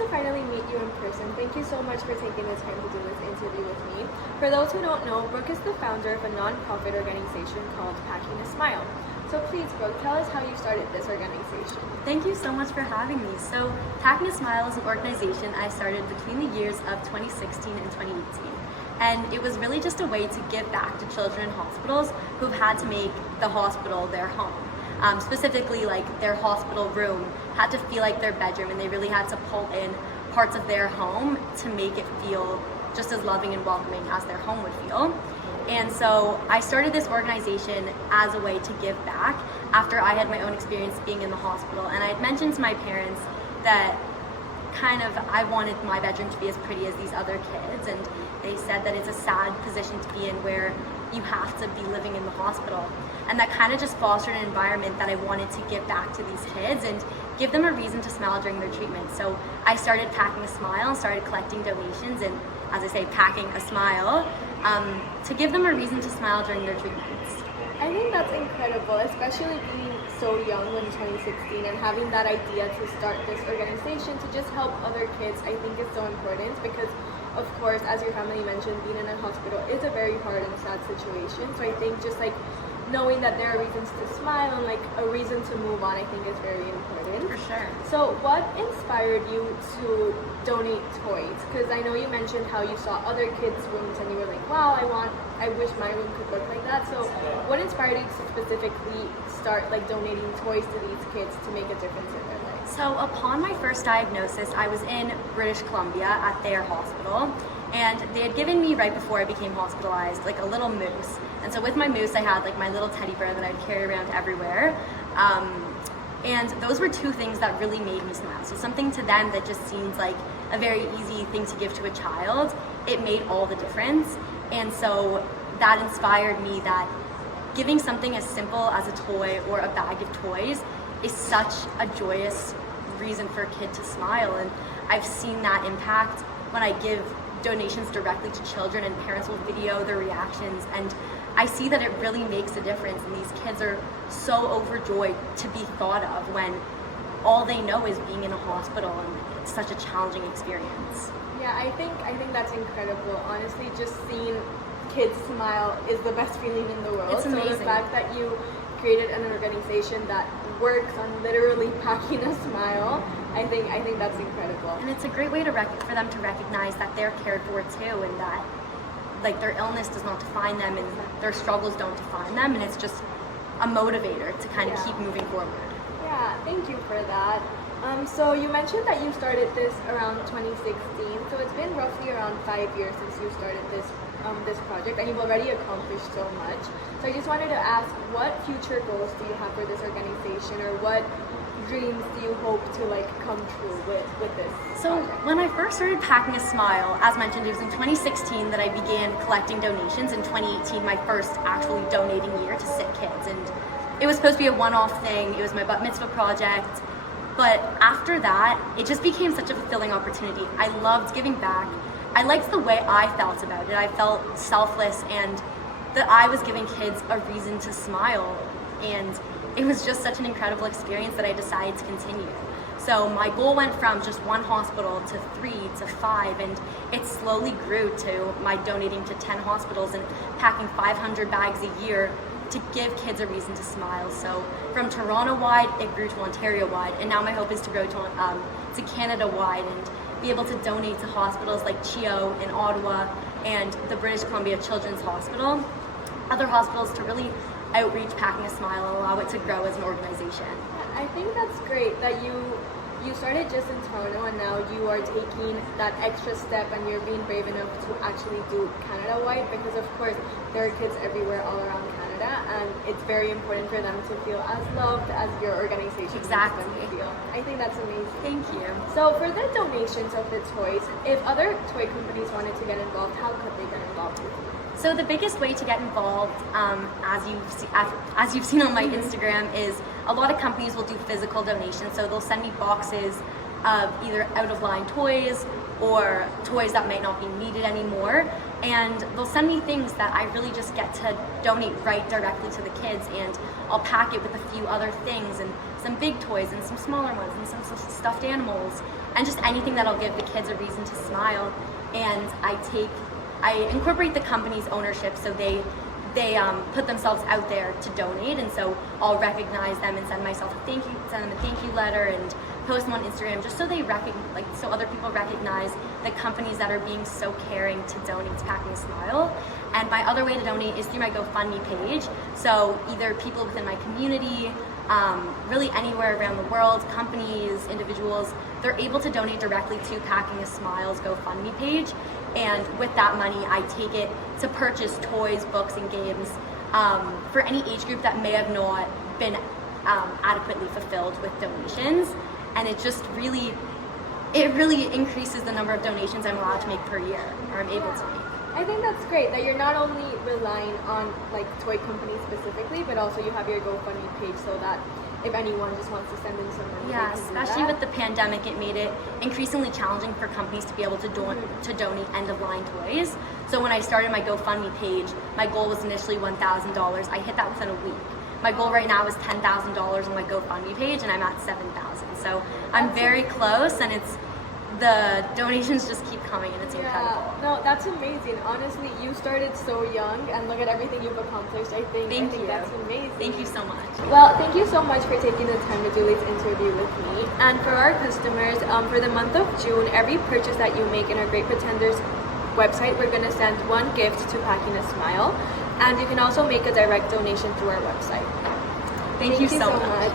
to finally meet you in person. Thank you so much for taking the time to do this interview with me. For those who don't know, Brooke is the founder of a non-profit organization called Packing a Smile. So please, Brooke, tell us how you started this organization. Thank you so much for having me. So Packing a Smile is an organization I started between the years of 2016 and 2018. And it was really just a way to give back to children in hospitals who've had to make the hospital their home. Specifically, like their hospital room had to feel like their bedroom, and they really had to pull in parts of their home to make it feel just as loving and welcoming as their home would feel. And so I started this organization as a way to give back after I had my own experience being in the hospital. And I had mentioned to my parents that I wanted my bedroom to be as pretty as these other kids, and they said that it's a sad position to be in where you have to be living in the hospital. And that kind of just fostered an environment that I wanted to give back to these kids and give them a reason to smile during their treatment. So I started Packing a Smile and started collecting donations and, as I say, packing a smile to give them a reason to smile during their treatments. I think that's incredible, especially being so young in 2016 and having that idea to start this organization to just help other kids. I think is so important because, of course, as your family mentioned, being in a hospital is a very hard and sad situation. So I think just like knowing that there are reasons to smile and like a reason to move on, I think is very important. For sure. So what inspired you to donate toys? Because I know you mentioned how you saw other kids' rooms and you were like, wow, I wish my room could look like that. So what inspired you to specifically start like donating toys to these kids to make a difference in their lives? So upon my first diagnosis, I was in British Columbia at their hospital, and they had given me, right before I became hospitalized, like a little moose. And so with my moose, I had like my little teddy bear that I'd carry around everywhere. And those were two things that really made me smile. So something to them that just seems like a very easy thing to give to a child, it made all the difference. And so that inspired me that giving something as simple as a toy or a bag of toys is such a joyous reason for a kid to smile. And I've seen that impact when I give donations directly to children, and parents will video their reactions, and I see that it really makes a difference, and these kids are so overjoyed to be thought of when all they know is being in a hospital, and it's such a challenging experience. Yeah, I think that's incredible. Honestly, just seeing kids smile is the best feeling in the world. It's amazing. So the fact that you created an organization that works on literally packing a smile, I think that's incredible. And it's a great way for them to recognize that they're cared for too, and that like their illness does not define them and their struggles don't define them, and it's just a motivator to kind of keep moving forward. Yeah, thank you for that. So you mentioned that you started this around 2016, so it's been roughly around 5 years since you started this project, and you've already accomplished so much. So I just wanted to ask, what future goals do you have for this organization, or what dreams do you hope to like come true with this So project? when I first started Packing a Smile, as mentioned, it was in 2016 that I began collecting donations. In 2018, my first actually donating year to sick kids, and it was supposed to be a one-off thing. It was my bat mitzvah project. But after that, it just became such a fulfilling opportunity. I loved giving back. I liked the way I felt about it. I felt selfless, and that I was giving kids a reason to smile. And it was just such an incredible experience that I decided to continue. So my goal went from just one hospital to 3 to 5, and it slowly grew to my donating to 10 hospitals and packing 500 bags a year to give kids a reason to smile. So from Toronto-wide, it grew to Ontario-wide, and now my hope is to grow to Canada-wide and be able to donate to hospitals like CHEO in Ottawa and the British Columbia Children's Hospital, other hospitals, to really outreach Packing a Smile and allow it to grow as an organization. I think that's great that you started just in Toronto, and now you are taking that extra step and you're being brave enough to actually do Canada-wide, because of course there are kids everywhere all around Canada, and it's very important for them to feel as loved as your organization Exactly. makes them feel. I think that's amazing. Thank you. So for the donations of the toys, if other toy companies wanted to get involved, how could they get involved with you? So the biggest way to get involved, as you've seen on my Instagram, is a lot of companies will do physical donations. So they'll send me boxes of either out-of-line toys or toys that might not be needed anymore, and they'll send me things that I really just get to donate right directly to the kids, and I'll pack it with a few other things and some big toys and some smaller ones and some stuffed animals and just anything that'll give the kids a reason to smile. And I incorporate the company's ownership, so they put themselves out there to donate, and so I'll recognize them and send them a thank you letter and post them on Instagram, just so so other people recognize the companies that are being so caring to donate to Packing a Smile. And my other way to donate is through my GoFundMe page. So either people within my community, really anywhere around the world, companies, individuals, they're able to donate directly to Packing a Smile's GoFundMe page. And with that money, I take it to purchase toys, books, and games for any age group that may have not been adequately fulfilled with donations. And it just really increases the number of donations I'm allowed to make per year, or I'm able to make. I think that's great that you're not only relying on like toy companies specifically, but also you have your GoFundMe page, so that if anyone just wants to send in some money, Yeah, they can especially do that. with the pandemic, it made it increasingly challenging for companies to be able to donate end-of-line toys. So when I started my GoFundMe page, my goal was initially $1,000. I hit that within a week. My goal right now is $10,000 on my GoFundMe page, and I'm at $7,000. So I'm very close, and the donations just keep coming, and it's incredible. No, that's amazing. Honestly, you started so young, and look at everything you've accomplished. I think that's amazing. Thank you so much. Well, thank you so much for taking the time to do this interview with me. And for our customers, for the month of June, every purchase that you make in our Great Pretenders website, we're going to send one gift to Packing a Smile. And you can also make a direct donation through our website. Thank you so much.